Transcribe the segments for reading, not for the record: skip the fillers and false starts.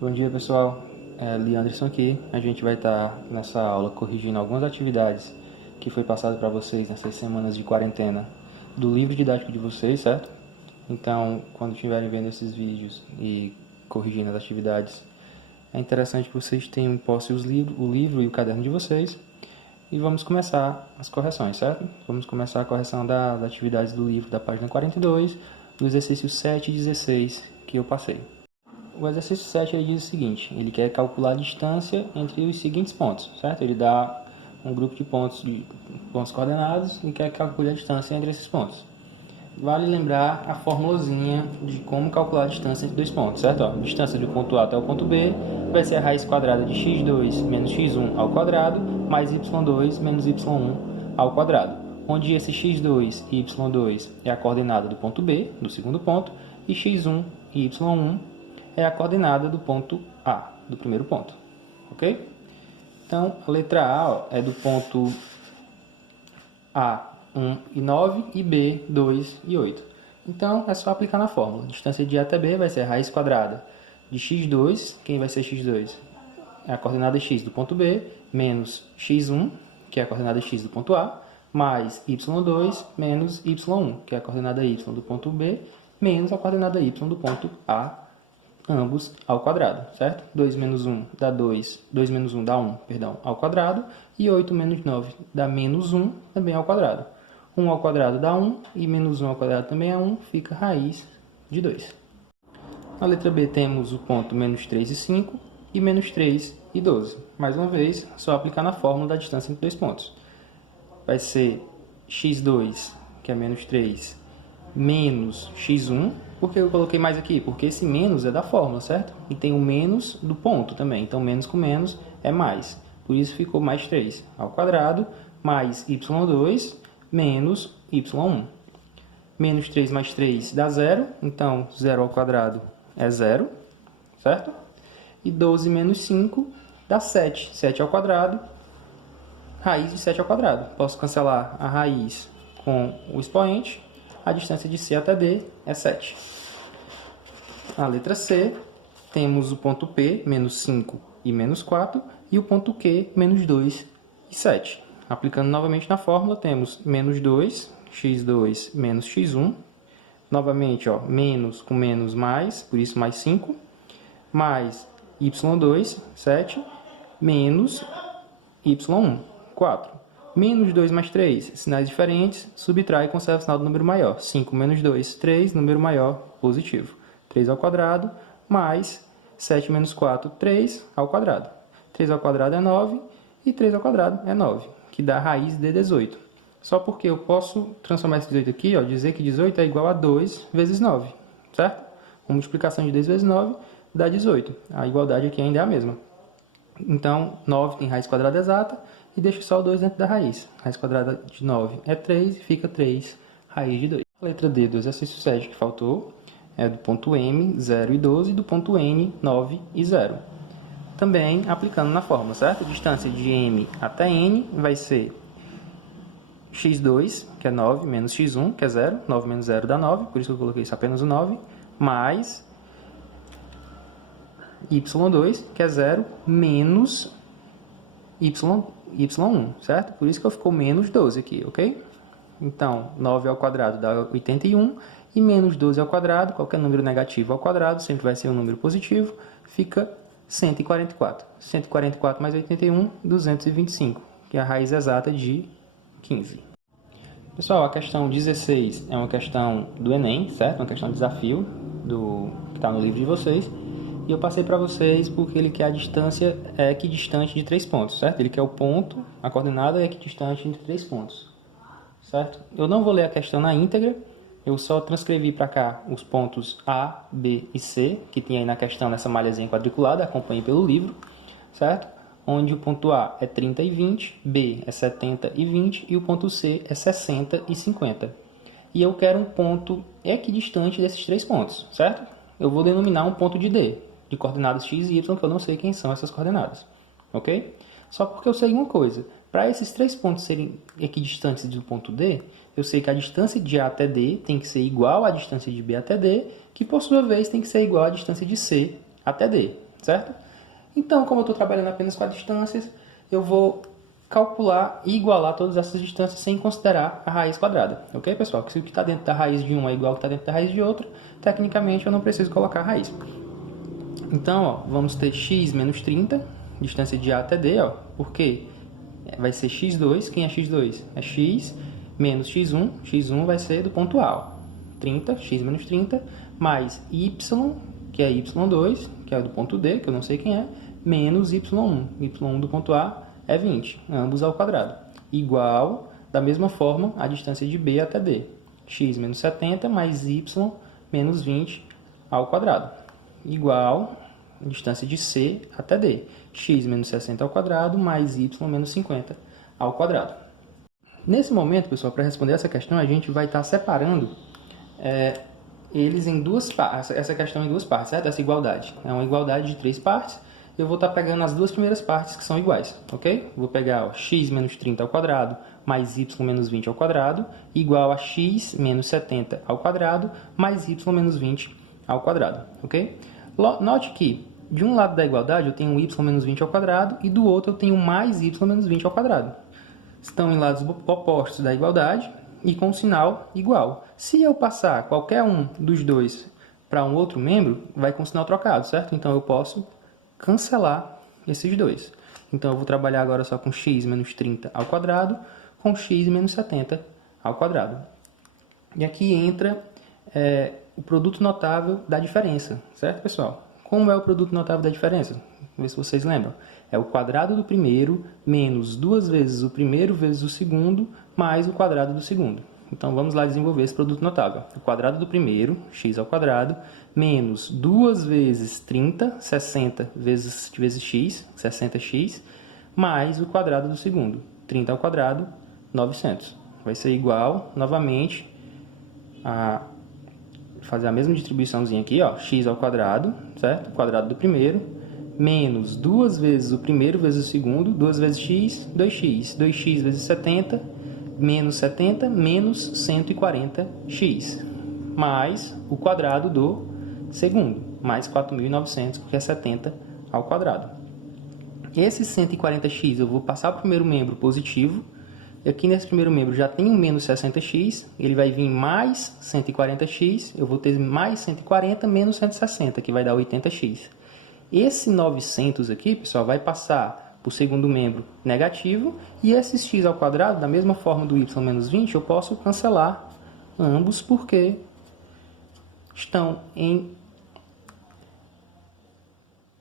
Bom dia, pessoal. Leanderson aqui. A gente vai estar nessa aula corrigindo algumas atividades que foi passado para vocês nessas semanas de quarentena do livro didático de vocês, certo? Então, quando estiverem vendo esses vídeos e corrigindo as atividades, é interessante que vocês tenham em posse o livro e o caderno de vocês. E vamos começar as correções, certo? Vamos começar a correção das atividades do livro da página 42, do exercício 7 e 16 que eu passei. O exercício 7 ele diz o seguinte: ele quer calcular a distância entre os seguintes pontos, certo? Ele dá um grupo de pontos coordenados e quer calcular a distância entre esses pontos. Vale lembrar a formulazinha de como calcular a distância entre dois pontos, certo? A distância do ponto A até o ponto B vai ser a raiz quadrada de x2 menos x1 ao quadrado, mais y2 menos y1 ao quadrado, onde esse x2 e y2 é a coordenada do ponto B, do segundo ponto, e x1 e y1 é a coordenada do ponto A, do primeiro ponto, ok? Então, a letra A é do ponto A, 1 e 9, e B, 2 e 8. Então, é só aplicar na fórmula. A distância de A até B vai ser a raiz quadrada de x2, quem vai ser x2? É a coordenada x do ponto B, menos x1, que é a coordenada x do ponto A, mais y2 menos y1, que é a coordenada y do ponto B, menos a coordenada y do ponto A, ambos ao quadrado, certo? 2 menos 1 dá 2, 2 menos 1 dá 1, perdão, ao quadrado, e 8 menos 9 dá menos 1, também ao quadrado. 1 ao quadrado dá 1, e menos 1 ao quadrado também é 1, fica raiz de 2. Na letra B temos o ponto menos 3 e 5, e menos 3 e 12. Mais uma vez, só aplicar na fórmula da distância entre dois pontos. Vai ser x2, que é menos 3, menos x1. Por que eu coloquei mais aqui? Porque esse menos é da fórmula, certo? E tem o menos do ponto também. Então, menos com menos é mais. Por isso, ficou mais 3 ao quadrado, mais y2, menos y1. Menos 3 mais 3 dá 0. Então, 0 ao quadrado é 0, certo? E 12 menos 5 dá 7. 7 ao quadrado, raiz de 7 ao quadrado. Posso cancelar a raiz com o expoente. A distância de C até D é 7. Na letra C, temos o ponto P, menos 5 e menos 4, e o ponto Q, menos 2 e 7. Aplicando novamente na fórmula, temos menos 2, x2 menos x1. Novamente, ó, menos com menos mais, por isso mais 5, mais y2, 7, menos y1, 4. Menos 2 mais 3, sinais diferentes, subtrai e conserva o sinal do número maior. 5 menos 2, 3, número maior, positivo. 3 ao quadrado, mais 7 menos 4, 3 ao quadrado. 3 ao quadrado é 9, e 3 ao quadrado é 9, que dá raiz de 18. Só porque eu posso transformar esse 18 aqui, ó, dizer que 18 é igual a 2 vezes 9, certo? Uma multiplicação de 2 vezes 9 dá 18. A igualdade aqui ainda é a mesma. Então, 9 tem raiz quadrada exata, e deixo só o 2 dentro da raiz. Raiz quadrada de 9 é 3, e fica 3, raiz de 2. A letra D do exercício 7 que faltou é do ponto M, 0 e 12, e do ponto N, 9 e 0. Também aplicando na fórmula, certo? A distância de M até N vai ser x2, que é 9, menos x1, que é 0. 9 menos 0 dá 9, por isso que eu coloquei isso apenas o 9, mais y2, que é 0, menos y1, certo? Por isso que ficou menos 12 aqui, ok? Então, 9 ao quadrado dá 81, e menos 12 ao quadrado, qualquer número negativo ao quadrado, sempre vai ser um número positivo, fica 144. 144 mais 81, 225, que é a raiz exata de 15. Pessoal, a questão 16 é uma questão do Enem, certo? Uma questão de desafio que está no livro de vocês. E eu passei para vocês porque ele quer a distância equidistante de 3 pontos, certo? Ele quer o ponto, a coordenada é equidistante entre 3 pontos, certo? Eu não vou ler a questão na íntegra, eu só transcrevi para cá os pontos A, B e C, que tem aí na questão nessa malhazinha quadriculada, acompanhe pelo livro, certo? Onde o ponto A é 30 e 20, B é 70 e 20 e o ponto C é 60 e 50. E eu quero um ponto equidistante desses 3 pontos, certo? Eu vou denominar um ponto de D, de coordenadas x e y, que eu não sei quem são essas coordenadas, ok? Só porque eu sei uma coisa, para esses 3 pontos serem equidistantes do ponto D, eu sei que a distância de A até D tem que ser igual à distância de B até D, que por sua vez tem que ser igual à distância de C até D, certo? Então, como eu estou trabalhando apenas com as distâncias, eu vou calcular e igualar todas essas distâncias sem considerar a raiz quadrada, ok, pessoal? Se o que está dentro da raiz de um é igual ao que está dentro da raiz de outro, tecnicamente eu não preciso colocar a raiz. Então, ó, vamos ter x menos 30, distância de A até D, ó, porque vai ser x2, quem é x2? É x menos x1, x1 vai ser do ponto A, ó, 30, x menos 30, mais y, que é y2, que é do ponto D, que eu não sei quem é, menos y1, y1 do ponto A é 20, ambos ao quadrado, igual, da mesma forma, a distância de B até D, x menos 70 mais y menos 20 ao quadrado, igual a distância de C até D, x menos 60 ao quadrado mais y menos 50 ao quadrado. Nesse momento, pessoal, para responder essa questão, a gente vai estar separando eles em duas partes, essa questão em duas partes, certo? Essa igualdade. É uma igualdade de 3 partes. Eu vou estar pegando as duas primeiras partes que são iguais, ok? Vou pegar ó, x menos 30 ao quadrado mais y menos 20 ao quadrado igual a x menos 70 ao quadrado mais y menos 20 ao quadrado, ok? Note que de um lado da igualdade eu tenho y menos 20 ao quadrado e do outro eu tenho mais y menos 20 ao quadrado. Estão em lados opostos da igualdade e com sinal igual. Se eu passar qualquer um dos dois para um outro membro, vai com sinal trocado, certo? Então eu posso cancelar esses dois. Então eu vou trabalhar agora só com x menos 30 ao quadrado, com x menos 70 ao quadrado. E aqui entra o produto notável da diferença, certo, pessoal? Como é o produto notável da diferença? Vamos ver se vocês lembram. É o quadrado do primeiro menos 2 vezes o primeiro vezes o segundo mais o quadrado do segundo. Então, vamos lá desenvolver esse produto notável. O quadrado do primeiro, x ao quadrado, menos 2 vezes 30, 60 vezes x, 60x, mais o quadrado do segundo, 30 ao quadrado, 900. Vai ser igual, novamente, a fazer a mesma distribuiçãozinha aqui, ó, x ao quadrado, certo? O quadrado do primeiro, menos 2 vezes o primeiro vezes o segundo, 2 vezes x, 2x. 2x vezes 70, menos 70, menos 140x. Mais o quadrado do segundo, mais 4.900, porque é 70 ao quadrado. Esse 140x eu vou passar para o primeiro membro positivo. Aqui nesse primeiro membro já tem um menos 60x, ele vai vir mais 140x, eu vou ter mais 140 menos 160, que vai dar 80x. Esse 900 aqui, pessoal, vai passar para o segundo membro negativo, e esse x ao quadrado, da mesma forma do y menos 20, eu posso cancelar ambos, porque estão em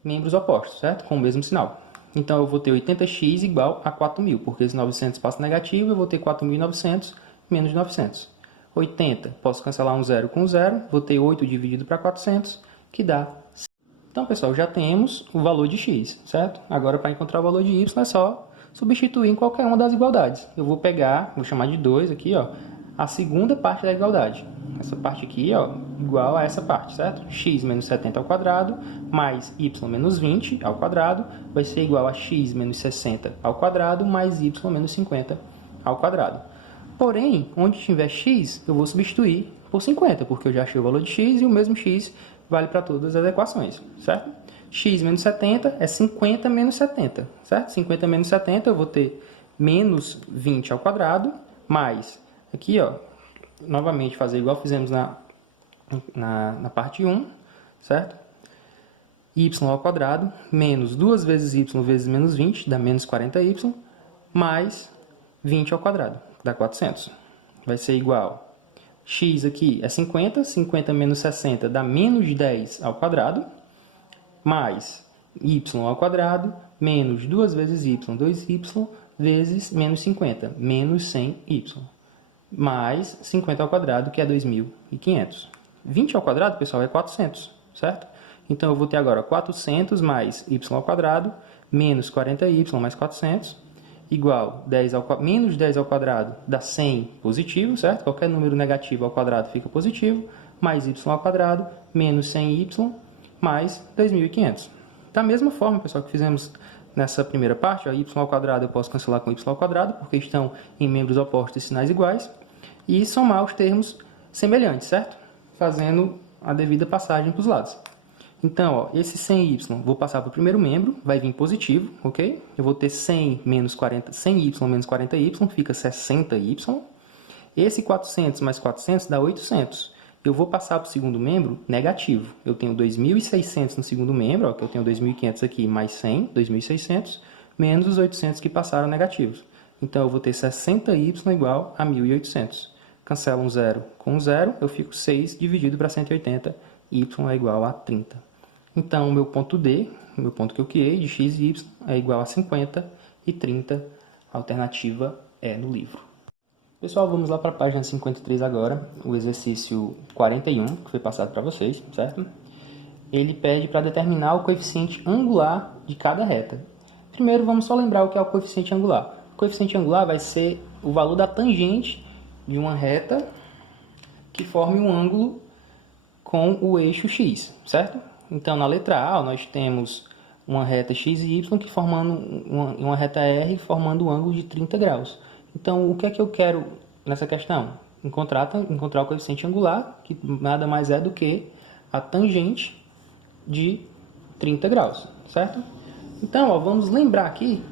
membros opostos, certo? Com o mesmo sinal. Então, eu vou ter 80x igual a 4.000, porque esse 900 passa negativo, eu vou ter 4.900 menos 900. 80, posso cancelar um zero com zero, vou ter 8 dividido para 400, que dá 5. Então, pessoal, já temos o valor de x, certo? Agora, para encontrar o valor de y, é só substituir em qualquer uma das igualdades. Eu vou pegar, vou chamar de 2 aqui, ó, a segunda parte da igualdade. Essa parte aqui, ó, igual a essa parte, certo? X menos 70 ao quadrado, mais y menos 20 ao quadrado, vai ser igual a x menos 60 ao quadrado, mais y menos 50 ao quadrado. Porém, onde tiver x, eu vou substituir por 50, porque eu já achei o valor de x e o mesmo x vale para todas as equações, certo? X menos 70 é 50 menos 70, certo? 50 menos 70 eu vou ter menos 20 ao quadrado, mais, aqui, ó, novamente fazer igual fizemos na parte 1, certo? Y ao quadrado, menos 2 vezes y vezes menos 20, dá menos 40y, mais 20 ao quadrado, dá 400. Vai ser igual, x aqui é 50, 50 menos 60 dá menos 10 ao quadrado, mais y ao quadrado, menos 2 vezes y, 2y, vezes menos 50, menos 100y. Mais 50 ao quadrado, que é 2.500. 20 ao quadrado, pessoal, é 400, certo? Então, eu vou ter agora 400 mais y ao quadrado, menos 40y mais 400, igual menos 10 ao quadrado dá 100 positivo, certo? Qualquer número negativo ao quadrado fica positivo, mais y ao quadrado, menos 100y, mais 2.500. Da mesma forma, pessoal, que fizemos nessa primeira parte, ó, y ao quadrado eu posso cancelar com y ao quadrado, porque estão em membros opostos e sinais iguais, e somar os termos semelhantes, certo? Fazendo a devida passagem para os lados. Então, ó, esse 100y, vou passar para o primeiro membro, vai vir positivo, ok? Eu vou ter 100 menos 40, 100y menos 40y, fica 60y. Esse 400 mais 400 dá 800. Eu vou passar para o segundo membro negativo. Eu tenho 2.600 no segundo membro, ó, que eu tenho 2.500 aqui, mais 100, 2.600, menos os 800 que passaram negativos. Então, eu vou ter 60y igual a 1.800. Cancelo um zero com um zero, eu fico 6 dividido para 180, y é igual a 30. Então, o meu ponto D, o meu ponto que eu criei de x e y, é igual a 50 e 30. A alternativa é no livro. Pessoal, vamos lá para a página 53 agora, o exercício 41, que foi passado para vocês, certo? Ele pede para determinar o coeficiente angular de cada reta. Primeiro, vamos só lembrar o que é o coeficiente angular. O coeficiente angular vai ser o valor da tangente de uma reta que forme um ângulo com o eixo x, certo? Então, na letra A, nós temos uma reta x e y que formando uma reta R formando um ângulo de 30 graus. Então, o que é que eu quero nessa questão? Encontrar o coeficiente angular, que nada mais é do que a tangente de 30 graus, certo? Então, ó, vamos lembrar aqui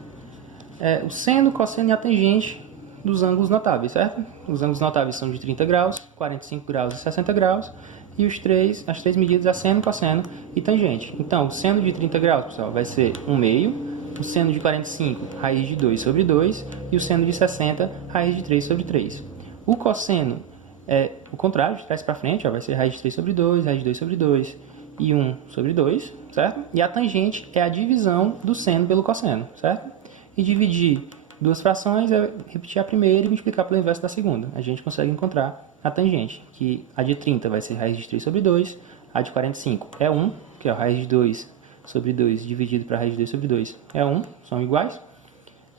o seno, cosseno e a tangente dos ângulos notáveis, certo? Os ângulos notáveis são de 30 graus, 45 graus e 60 graus. E as três medidas é seno, cosseno e tangente. Então, o seno de 30 graus, pessoal, vai ser 1 meio. O seno de 45, raiz de 2 sobre 2. E o seno de 60, raiz de 3 sobre 3. O cosseno é o contrário, de trás para frente, ó, vai ser raiz de 3 sobre 2, raiz de 2 sobre 2 e 1 sobre 2, certo? E a tangente é a divisão do seno pelo cosseno, certo? E dividir duas frações é repetir a primeira e multiplicar pelo inverso da segunda. A gente consegue encontrar a tangente, que a de 30 vai ser raiz de 3 sobre 2, a de 45 é 1, que é a raiz de 2 sobre 2 dividido para a raiz de 2 sobre 2 é 1, são iguais,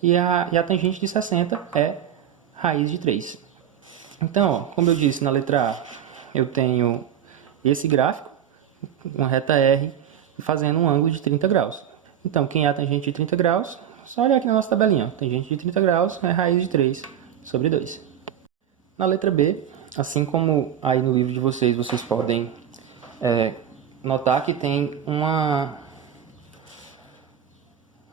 e a tangente de 60 é raiz de 3. Então, ó, como eu disse na letra A, eu tenho esse gráfico, uma reta R, fazendo um ângulo de 30 graus. Então, quem é a tangente de 30 graus? Só olhar aqui na nossa tabelinha, ó. Tangente de 30 graus é raiz de 3 sobre 2. Na letra B, assim como aí no livro de vocês, vocês podem notar que tem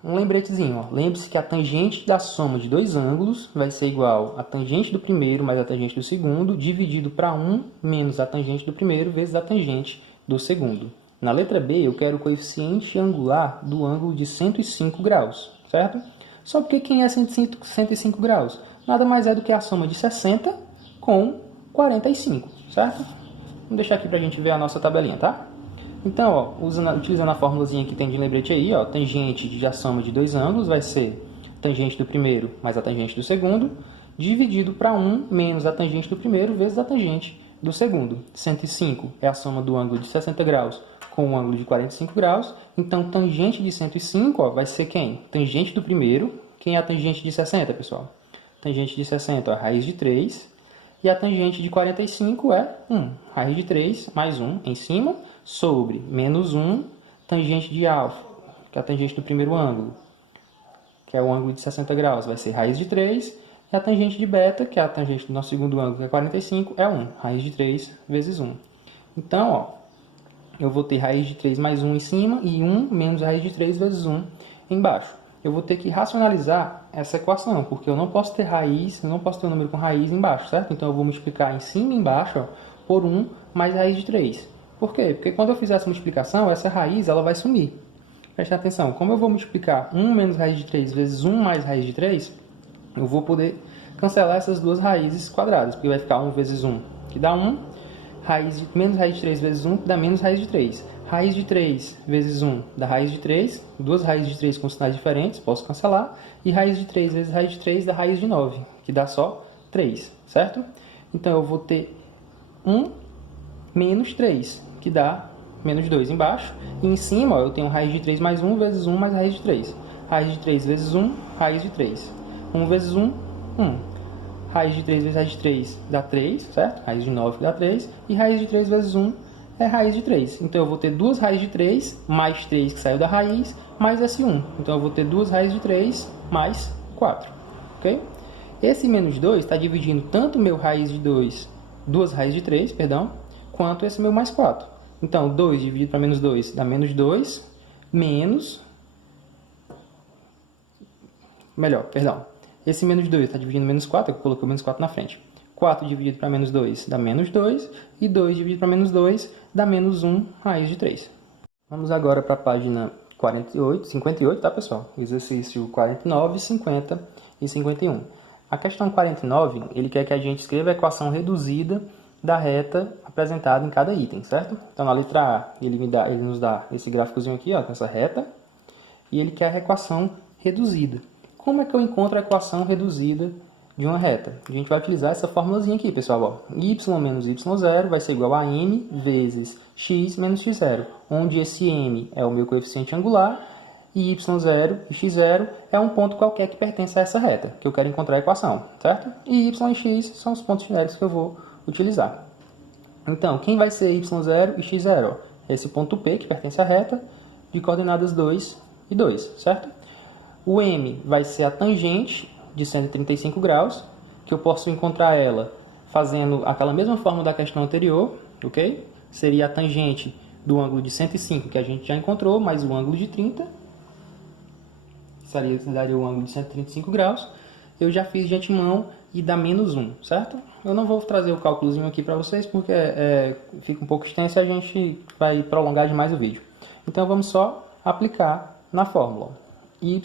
um lembretezinho. Lembre-se que a tangente da soma de dois ângulos vai ser igual a tangente do primeiro mais a tangente do segundo, dividido para 1 menos a tangente do primeiro vezes a tangente do segundo. Na letra B, eu quero o coeficiente angular do ângulo de 105 graus, certo? Só porque quem é 105 graus? Nada mais é do que a soma de 60 com 45, certo? Vamos deixar aqui para a gente ver a nossa tabelinha, tá? Então, ó, utilizando a formulazinha que tem de lembrete aí, ó, tangente da soma de dois ângulos vai ser tangente do primeiro mais a tangente do segundo, dividido para 1 menos a tangente do primeiro vezes a tangente do segundo. 105 é a soma do ângulo de 60 graus com o ângulo de 45 graus. Então, tangente de 105 ó, vai ser quem? Tangente do primeiro. Quem é a tangente de 60, pessoal? Tangente de 60 é a raiz de 3. E a tangente de 45 é 1. Raiz de 3 mais 1 em cima, sobre menos 1, tangente de alfa, que é a tangente do primeiro ângulo, que é o ângulo de 60 graus, vai ser raiz de 3. E a tangente de beta, que é a tangente do nosso segundo ângulo, que é 45, é 1. Raiz de 3 vezes 1. Então, ó, eu vou ter raiz de 3 mais 1 em cima e 1 menos raiz de 3 vezes 1 embaixo. Eu vou ter que racionalizar essa equação, porque eu não posso ter raiz, eu não posso ter um número com raiz embaixo, certo? Então, eu vou multiplicar em cima e embaixo ó, por 1 mais raiz de 3. Por quê? Porque quando eu fizer essa multiplicação, essa raiz ela vai sumir. Preste atenção, como eu vou multiplicar 1 menos raiz de 3 vezes 1 mais raiz de 3, eu vou poder cancelar essas duas raízes quadradas, porque vai ficar 1 vezes 1, que dá 1, menos raiz de 3 vezes 1, que dá menos raiz de 3. Raiz de 3 vezes 1 dá raiz de 3, duas raízes de 3 com sinais diferentes, posso cancelar, e raiz de 3 vezes raiz de 3 dá raiz de 9, que dá só 3, certo? Então, eu vou ter 1 menos 3, que dá menos 2 embaixo, e em cima ó, eu tenho raiz de 3 mais 1 vezes 1 mais raiz de 3. Raiz de 3 vezes 1, raiz de 3. 1 vezes 1, 1. Raiz de 3 vezes raiz de 3 dá 3, certo? Raiz de 9 dá 3, e raiz de 3 vezes 1 é raiz de 3. Então, eu vou ter duas raízes de 3, mais 3 que saiu da raiz, mais esse 1. Então, eu vou ter duas raízes de 3, mais 4. Ok? Esse menos 2 está dividindo tanto o meu raiz de 2, duas raízes de 3, perdão, quanto esse meu mais 4. Então, 2 dividido para menos 2 dá menos 2, menos... Esse menos 2 está dividindo menos 4, eu coloquei o menos 4 na frente. 4 dividido para menos 2 dá menos 2, e 2 dividido para menos 2 dá menos 1 raiz de 3. Vamos agora para a página 58, tá, pessoal? Exercício 49, 50 e 51. A questão 49, ele quer que a gente escreva a equação reduzida da reta apresentada em cada item, certo? Então, na letra A, ele nos dá esse gráficozinho aqui, ó, com essa reta, e ele quer a equação reduzida. Como é que eu encontro a equação reduzida de uma reta? A gente vai utilizar essa formulazinha aqui, pessoal. Ó. Y menos y0 vai ser igual a m vezes x menos x0, onde esse m é o meu coeficiente angular e y0 e x0 é um ponto qualquer que pertence a essa reta, que eu quero encontrar a equação, certo? E y e x são os pontos genéricos que eu vou utilizar. Então, quem vai ser y0 e x0? Ó? Esse ponto P, que pertence à reta, de coordenadas 2 e 2, certo? O m vai ser a tangente de 135 graus, que eu posso encontrar ela fazendo aquela mesma fórmula da questão anterior, ok? Seria a tangente do ângulo de 105, que a gente já encontrou, mais o ângulo de 30, daria o ângulo de 135 graus. Eu já fiz de antemão e dá menos 1, certo? Eu não vou trazer o cálculozinho aqui para vocês, porque fica um pouco extenso e a gente vai prolongar demais o vídeo. Então, vamos só aplicar na fórmula. Y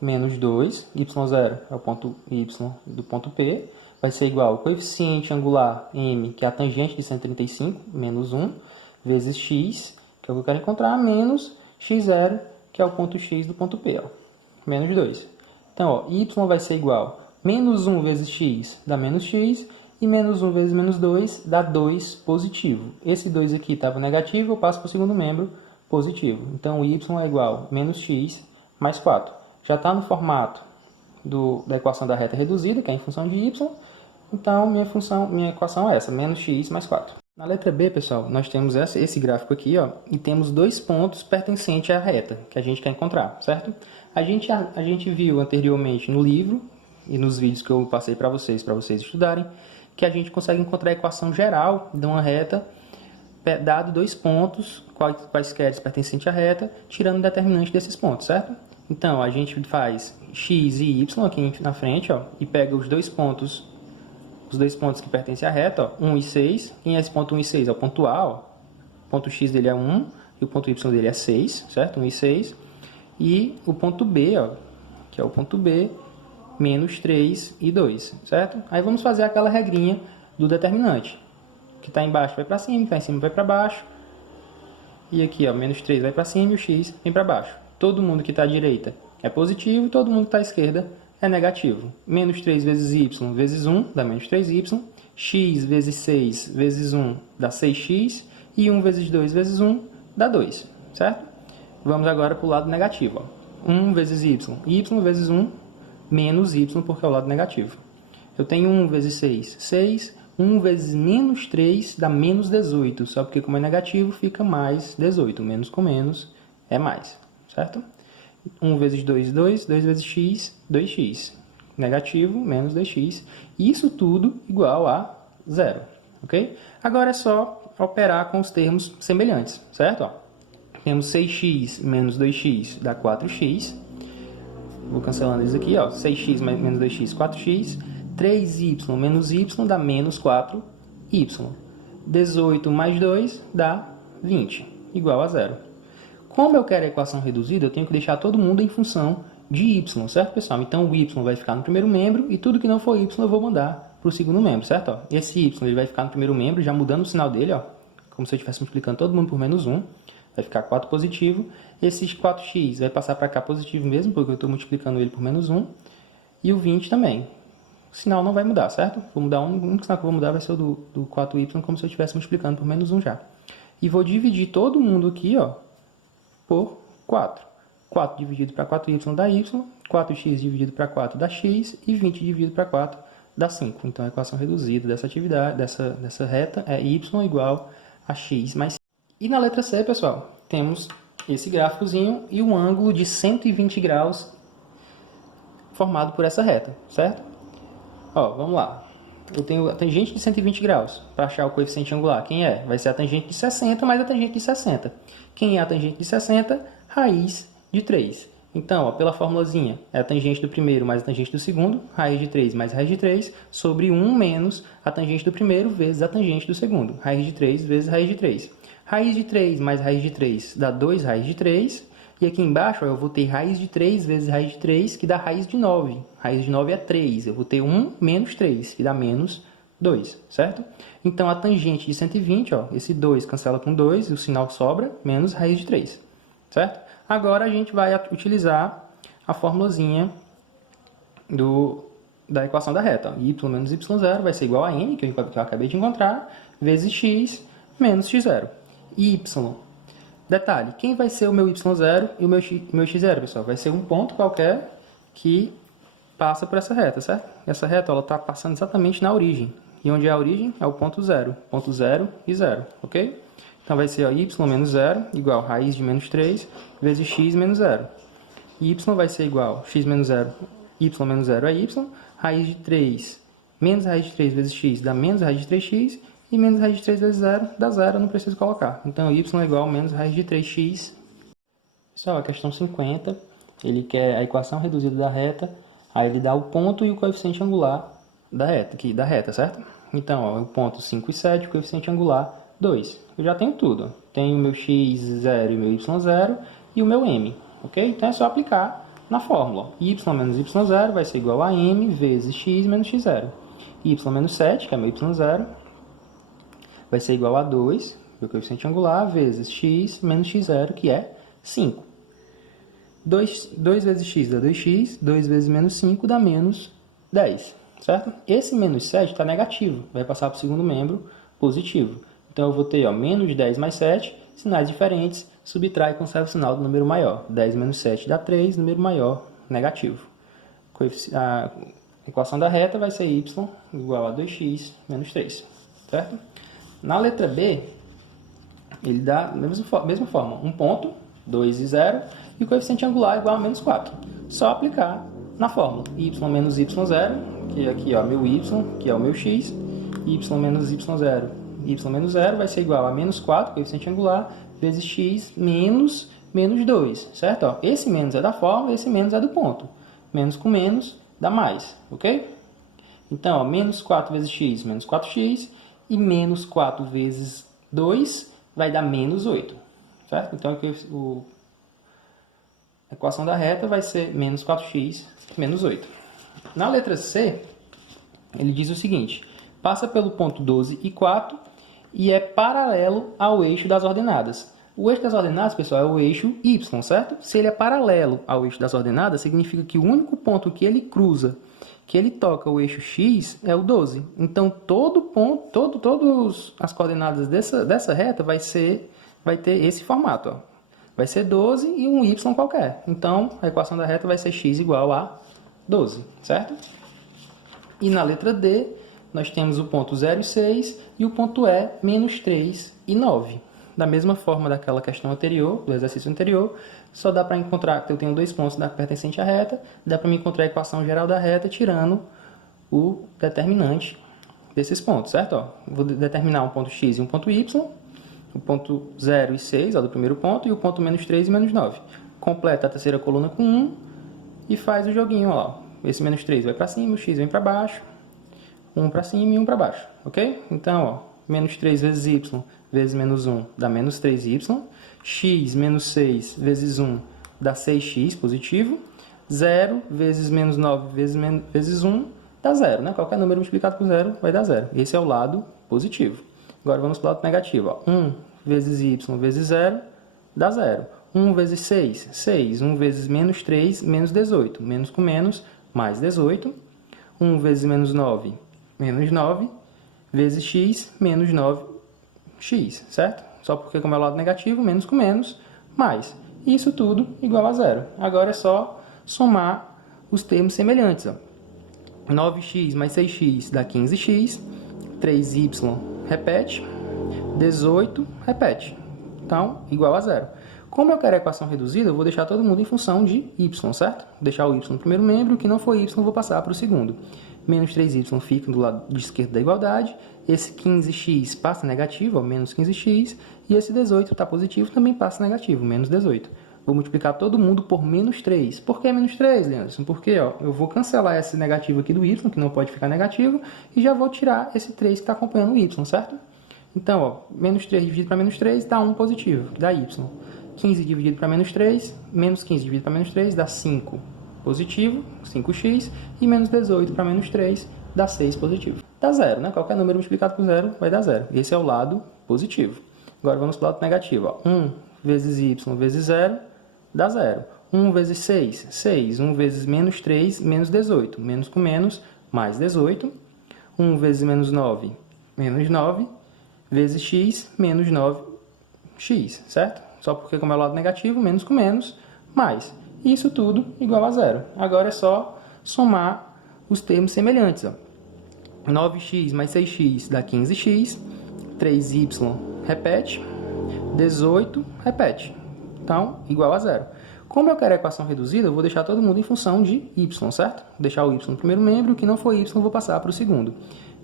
menos 2, y0 é o ponto y do ponto P, vai ser igual ao coeficiente angular m, que é a tangente de 135, menos 1, vezes x, que é o que eu quero encontrar, menos x0, que é o ponto x do ponto P, ó, menos 2. Então, ó, y vai ser igual a menos 1 vezes x dá menos x, e menos 1 vezes menos 2 dá 2 positivo. Esse 2 aqui estava negativo, eu passo para o segundo membro positivo. Então, y é igual a menos x mais 4. Já está no formato da equação da reta reduzida, que é em função de y. Então, minha equação é essa, menos x mais 4. Na letra B, pessoal, nós temos esse gráfico aqui, ó, e temos dois pontos pertencentes à reta, que a gente quer encontrar, certo? A gente viu anteriormente no livro e nos vídeos que eu passei para vocês estudarem, que a gente consegue encontrar a equação geral de uma reta, dado dois pontos, quaisquer pertencentes à reta, tirando o determinante desses pontos, certo? Então, a gente faz x e y aqui na frente, ó, e pega os dois pontos que pertencem à reta, ó, 1 e 6. Quem é esse ponto 1 e 6? É o ponto A, ó. O ponto x dele é 1 e o ponto y dele é 6, certo? 1 e 6. E o ponto B, ó, que é o ponto B, menos 3 e 2, certo? Aí vamos fazer aquela regrinha do determinante. Que está embaixo vai para cima, que está em cima vai para baixo. E aqui, ó, menos 3 vai para cima e o x vem para baixo. Todo mundo que está à direita é positivo, todo mundo que está à esquerda é negativo. Menos 3 vezes y vezes 1 dá menos 3y. X vezes 6 vezes 1 dá 6x. E 1 vezes 2 vezes 1 dá 2, certo? Vamos agora para o lado negativo. Ó. 1 vezes y vezes 1 menos y, porque é o lado negativo. Eu tenho 1 vezes 6, 6. 1 vezes menos 3 dá menos 18, só porque como é negativo fica mais 18. Menos com menos é mais, certo? 1 vezes 2, 2. 2 vezes x, 2x. Negativo, menos 2x. Isso tudo igual a 0, ok? Agora é só operar com os termos semelhantes, certo? Ó, temos 6x menos 2x dá 4x. Vou cancelando isso aqui, ó. 6x menos 2x, 4x. 3y menos y dá menos 4y. 18 mais 2 dá 20, igual a 0. Como eu quero a equação reduzida, eu tenho que deixar todo mundo em função de y, certo, pessoal? Então, o y vai ficar no primeiro membro e tudo que não for y eu vou mandar para o segundo membro, certo? Ó, esse y ele vai ficar no primeiro membro, já mudando o sinal dele, ó, como se eu estivesse multiplicando todo mundo por menos 1. Vai ficar 4 positivo. Esse 4x vai passar para cá positivo mesmo, porque eu estou multiplicando ele por menos 1. E o 20 também. O sinal não vai mudar, certo? Vou mudar o único sinal que eu vou mudar vai ser o do 4y, como se eu estivesse multiplicando por menos 1 já. E vou dividir todo mundo aqui, ó, por 4. 4 dividido para 4y dá y, 4x dividido para 4 dá x, e 20 dividido para 4 dá 5. Então, a equação reduzida dessa atividade, dessa reta, é y igual a x mais 5. E na letra C, pessoal, temos esse gráficozinho e um ângulo de 120 graus formado por essa reta, certo? Ó, vamos lá. eu tenho a tangente de 120 graus. Para achar o coeficiente angular, quem é? Vai ser a tangente de 60 mais a tangente de 60. Quem é a tangente de 60? Raiz de 3. Então, ó, pela formulazinha, é a tangente do primeiro mais a tangente do segundo, raiz de 3 mais raiz de 3, sobre 1 menos a tangente do primeiro vezes a tangente do segundo. Raiz de 3 vezes raiz de 3. Raiz de 3 mais raiz de 3 dá 2 raiz de 3. E aqui embaixo ó, eu vou ter raiz de 3 vezes raiz de 3, que dá raiz de 9. Raiz de 9 é 3. Eu vou ter 1 menos 3, que dá menos 2, certo? Então, a tangente de 120, ó, esse 2 cancela com 2, e o sinal sobra, menos raiz de 3, certo? Agora, a gente vai utilizar a formulazinha da equação da reta. Ó. Y menos y0 vai ser igual a n, que eu acabei de encontrar, vezes x menos x0. Y. Detalhe, quem vai ser o meu y0 e o meu x0, pessoal? Vai ser um ponto qualquer que passa por essa reta, certo? Essa reta está passando exatamente na origem. E onde é a origem? É o ponto 0. Ponto 0 e 0, ok? Então, vai ser ó, y menos 0 igual a raiz de menos 3 vezes x menos 0. Y vai ser igual a x menos 0, y menos 0 é y, raiz de 3 menos raiz de 3 vezes x dá menos raiz de 3x, e menos raiz de 3 vezes 0 dá 0, eu não preciso colocar. Então, y é igual a menos raiz de 3x. Pessoal, a questão 50, ele quer a equação reduzida da reta, aí ele dá o ponto e o coeficiente angular da reta, certo? Então, ó, o ponto 5 e 7, o coeficiente angular 2. Eu já tenho tudo. Ó. Tenho o meu x0 e o meu y0 e o meu m, ok? Então, é só aplicar na fórmula. Y menos y0 vai ser igual a m vezes x menos x0. Y menos 7, que é meu y0, vai ser igual a 2, o coeficiente angular, vezes x menos x0, que é 5. 2 vezes x dá 2x, 2 vezes menos 5 dá menos 10, certo? Esse menos 7 está negativo, vai passar para o segundo membro positivo. Então, eu vou ter ó, menos 10 mais 7, sinais diferentes, subtrai e conserva o sinal do número maior. 10 menos 7 dá 3, número maior, negativo. A equação da reta vai ser y igual a 2x menos 3, certo? Na letra B, ele dá a mesma forma, um ponto, 2 e 0, e o coeficiente angular igual a menos 4. Só aplicar na fórmula. Y menos y0, que aqui ó, meu y, que é o meu x, y menos y0, y menos 0 vai ser igual a menos 4, coeficiente angular, vezes x menos 2, certo? Ó, esse menos é da fórmula, esse menos é do ponto. Menos com menos dá mais, ok? Então, ó, menos 4 vezes x, menos 4x, e menos 4 vezes 2 vai dar menos 8, certo? Então, aqui a equação da reta vai ser menos 4x menos 8. Na letra C, ele diz o seguinte, passa pelo ponto 12 e 4 e é paralelo ao eixo das ordenadas. O eixo das ordenadas, pessoal, é o eixo y, certo? Se ele é paralelo ao eixo das ordenadas, significa que o único ponto que ele cruza, que ele toca o eixo x, é o 12. Então, todas as coordenadas dessa reta vai ter esse formato. Ó. Vai ser 12 e um y qualquer. Então, a equação da reta vai ser x igual a 12, certo? E na letra D, nós temos o ponto 0 e 6 e o ponto E, menos 3 e 9. Da mesma forma daquela questão anterior, do exercício anterior, só dá para encontrar, que eu tenho dois pontos pertencentes à reta, dá para me encontrar a equação geral da reta tirando o determinante desses pontos, certo? Ó, vou determinar um ponto x e um ponto y, o ponto 0 e 6, ó, do primeiro ponto, e o ponto menos 3 e menos 9. Completa a terceira coluna com 1 e faz o joguinho, ó. Esse menos 3 vai para cima, o x vem para baixo, 1 para cima e 1 para baixo, ok? Então, ó, menos 3 vezes y vezes menos 1 dá menos 3y, x menos 6 vezes 1 dá 6x positivo, 0 vezes menos 9 vezes 1 dá 0, né? Qualquer número multiplicado por 0 vai dar 0. Esse é o lado positivo. Agora vamos para o lado negativo. Ó. 1 vezes y vezes 0 dá 0. 1 vezes 6, 6. 1 vezes menos 3, menos 18. Menos com menos, mais 18. 1 vezes menos 9, menos 9. Vezes x, menos 9x, certo? Só porque como é o lado negativo, menos com menos, mais. Isso tudo igual a 0. Agora é só somar os termos semelhantes. Ó. 9x mais 6x dá 15x. 3y repete. 18 repete. Então, igual a 0. Como eu quero a equação reduzida, eu vou deixar todo mundo em função de y, certo? Vou deixar o y no primeiro membro, o que não for y eu vou passar para o segundo. menos 3y fica do lado de esquerdo da igualdade, esse 15x passa negativo, ó, menos 15x, e esse 18 está positivo, também passa negativo, menos 18. Vou multiplicar todo mundo por menos 3. Por que menos 3, Leandro? Porque ó, eu vou cancelar esse negativo aqui do y, que não pode ficar negativo, e já vou tirar esse 3 que está acompanhando o y, certo? Então, ó, menos 3 dividido para menos 3 dá 1 positivo, dá y. 15 dividido para menos 3, menos 15 dividido para menos 3 dá 5 positivo, 5x, e menos 18 para menos 3 dá 6 positivo. Dá 0, né? Qualquer número multiplicado por 0 vai dar 0. Esse é o lado positivo. Agora vamos para o lado negativo. Ó. 1 vezes y vezes 0 dá 0. 1 vezes 6, 6. 1 vezes menos 3, menos 18. Menos com menos, mais 18. 1 vezes menos 9, menos 9. Vezes x, menos 9x, certo? Só porque, como é o lado negativo, menos com menos, mais. Isso tudo igual a 0. Agora é só somar os termos semelhantes. Ó. 9x mais 6x dá 15x. 3y repete. 18 repete. Então, igual a 0. Como eu quero a equação reduzida, eu vou deixar todo mundo em função de y, certo? Vou deixar o y no primeiro membro, o que não for y, eu vou passar para o segundo.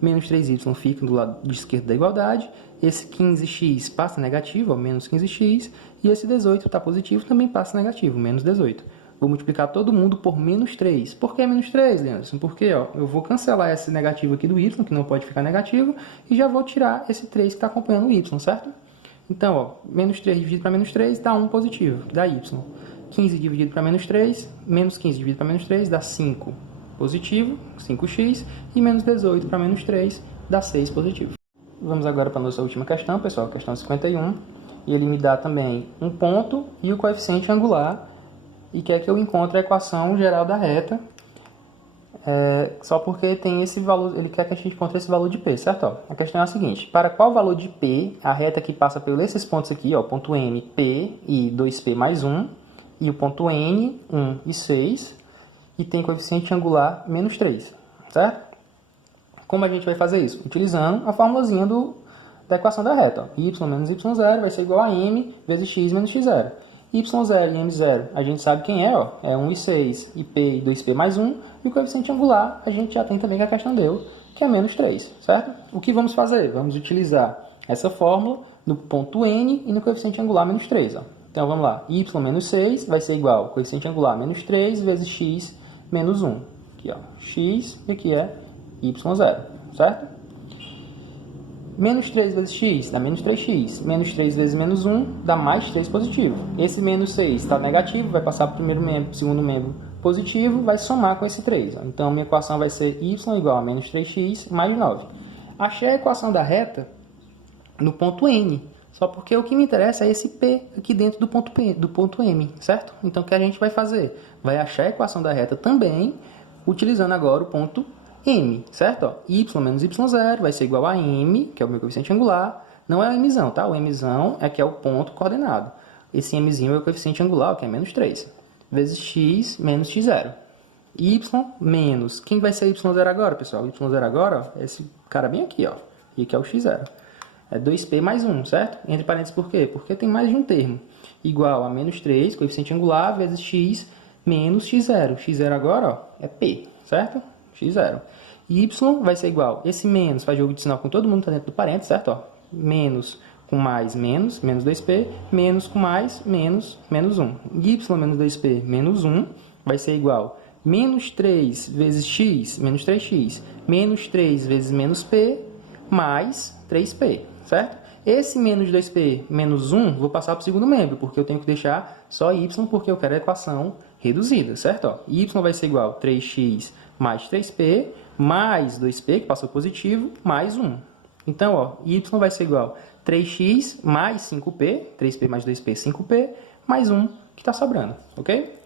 Menos 3y fica do lado de esquerdo da igualdade. Esse 15x passa negativo, ó, menos 15x. E esse 18 está positivo, também passa negativo, menos 18. Vou multiplicar todo mundo por menos 3. Por que menos 3, Leandro? Porque ó, eu vou cancelar esse negativo aqui do y, que não pode ficar negativo, e já vou tirar esse 3 que está acompanhando o y, certo? Então, ó, menos 3 dividido para menos 3 dá 1 positivo, dá y. 15 dividido para menos 3, menos 15 dividido para menos 3 dá 5 positivo, 5x, e menos 18 para menos 3 dá 6 positivo. Vamos agora para a nossa última questão, pessoal, questão 51. E ele me dá também um ponto e o coeficiente angular, e quer que eu encontre a equação geral da reta, só porque tem esse valor, ele quer que a gente encontre esse valor de P, certo? Ó, a questão é a seguinte: para qual valor de P a reta que passa por esses pontos aqui, ó, ponto M, P e 2P mais 1, e o ponto N, 1 e 6, e tem coeficiente angular menos 3, certo? Como a gente vai fazer isso? Utilizando a formulazinha da equação da reta. Ó. Y menos y0 vai ser igual a m vezes x menos x0. y0 e m0 a gente sabe quem é, ó, é 1 e 6, e p e 2p mais 1, e o coeficiente angular a gente já tem também que a questão deu, que é menos 3, certo? O que vamos fazer? Vamos utilizar essa fórmula no ponto n e no coeficiente angular menos 3. Ó. Então vamos lá, y menos 6 vai ser igual ao coeficiente angular menos 3 vezes x menos 1. Aqui, ó, x e aqui é y0, certo? Menos 3 vezes x dá menos 3x. Menos 3 vezes menos 1 dá mais 3 positivo. Esse menos 6 está negativo, vai passar para o primeiro membro, segundo membro positivo, vai somar com esse 3. Ó. Então, minha equação vai ser y igual a menos 3x mais 9. Achei a equação da reta no ponto N, só porque o que me interessa é esse P aqui dentro do ponto M, certo? Então, o que a gente vai fazer? Vai achar a equação da reta também, utilizando agora o ponto M, certo? Ó, y menos y0 vai ser igual a m, que é o meu coeficiente angular. Não é o mzão, tá? O mzão é que é o ponto coordenado. Esse mzinho é o coeficiente angular, que é menos 3. Vezes x menos x0. Y menos... Quem vai ser y0 agora, pessoal? Y0 agora, ó, é esse cara bem aqui, ó. E que é o x0. É 2p mais 1, certo? Entre parênteses, por quê? Porque tem mais de um termo. Igual a menos 3, coeficiente angular, vezes x menos x0. X0 agora, ó, é p, certo? x0. Y vai ser igual, esse menos faz jogo de sinal com todo mundo que está dentro do parênteses, certo? Ó, menos com mais, menos 2p, menos com mais, menos 1. Y menos 2p menos 1 vai ser igual menos 3 vezes x, menos 3x, menos 3 vezes menos p, mais 3p, certo? Esse menos 2p menos 1, vou passar para o segundo membro, porque eu tenho que deixar só y, porque eu quero a equação reduzida, certo? Ó, y vai ser igual a 3x mais 3p, mais 2p, que passou positivo, mais 1. Então, ó, y vai ser igual a 3x mais 5p, 3p mais 2p, 5p, mais 1, que está sobrando, ok?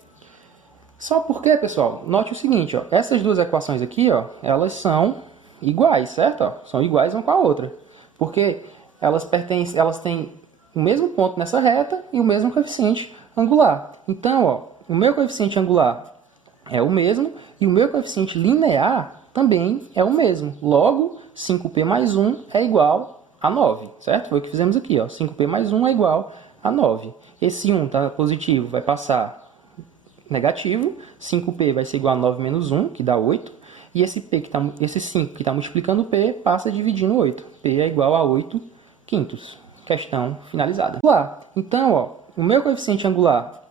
Só porque, pessoal, note o seguinte, ó, essas duas equações aqui, ó, elas são iguais, certo? Ó, são iguais uma com a outra, porque elas têm o mesmo ponto nessa reta e o mesmo coeficiente angular. Então, ó, o meu coeficiente angular é o mesmo e o meu coeficiente linear também é o mesmo. Logo, 5p mais 1 é igual a 9, certo? Foi o que fizemos aqui, ó. 5p mais 1 é igual a 9. Esse 1 tá positivo, vai passar negativo. 5p vai ser igual a 9 menos 1, que dá 8. E esse 5 que está multiplicando P passa a dividir no 8. P é igual a 8 quintos. Questão finalizada. Então, ó, o meu coeficiente angular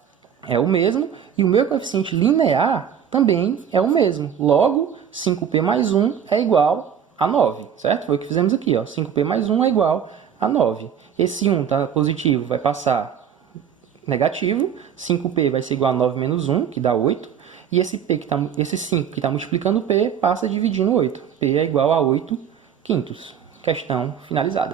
é o mesmo e o meu coeficiente linear também é o mesmo. Logo, 5P mais 1 é igual a 9, certo? Foi o que fizemos aqui, ó. 5P mais 1 é igual a 9. Esse 1 está positivo, vai passar negativo. 5P vai ser igual a 9 menos 1, que dá 8. E esse 5 que está multiplicando P passa a dividir no 8. P é igual a 8 quintos. Questão finalizada.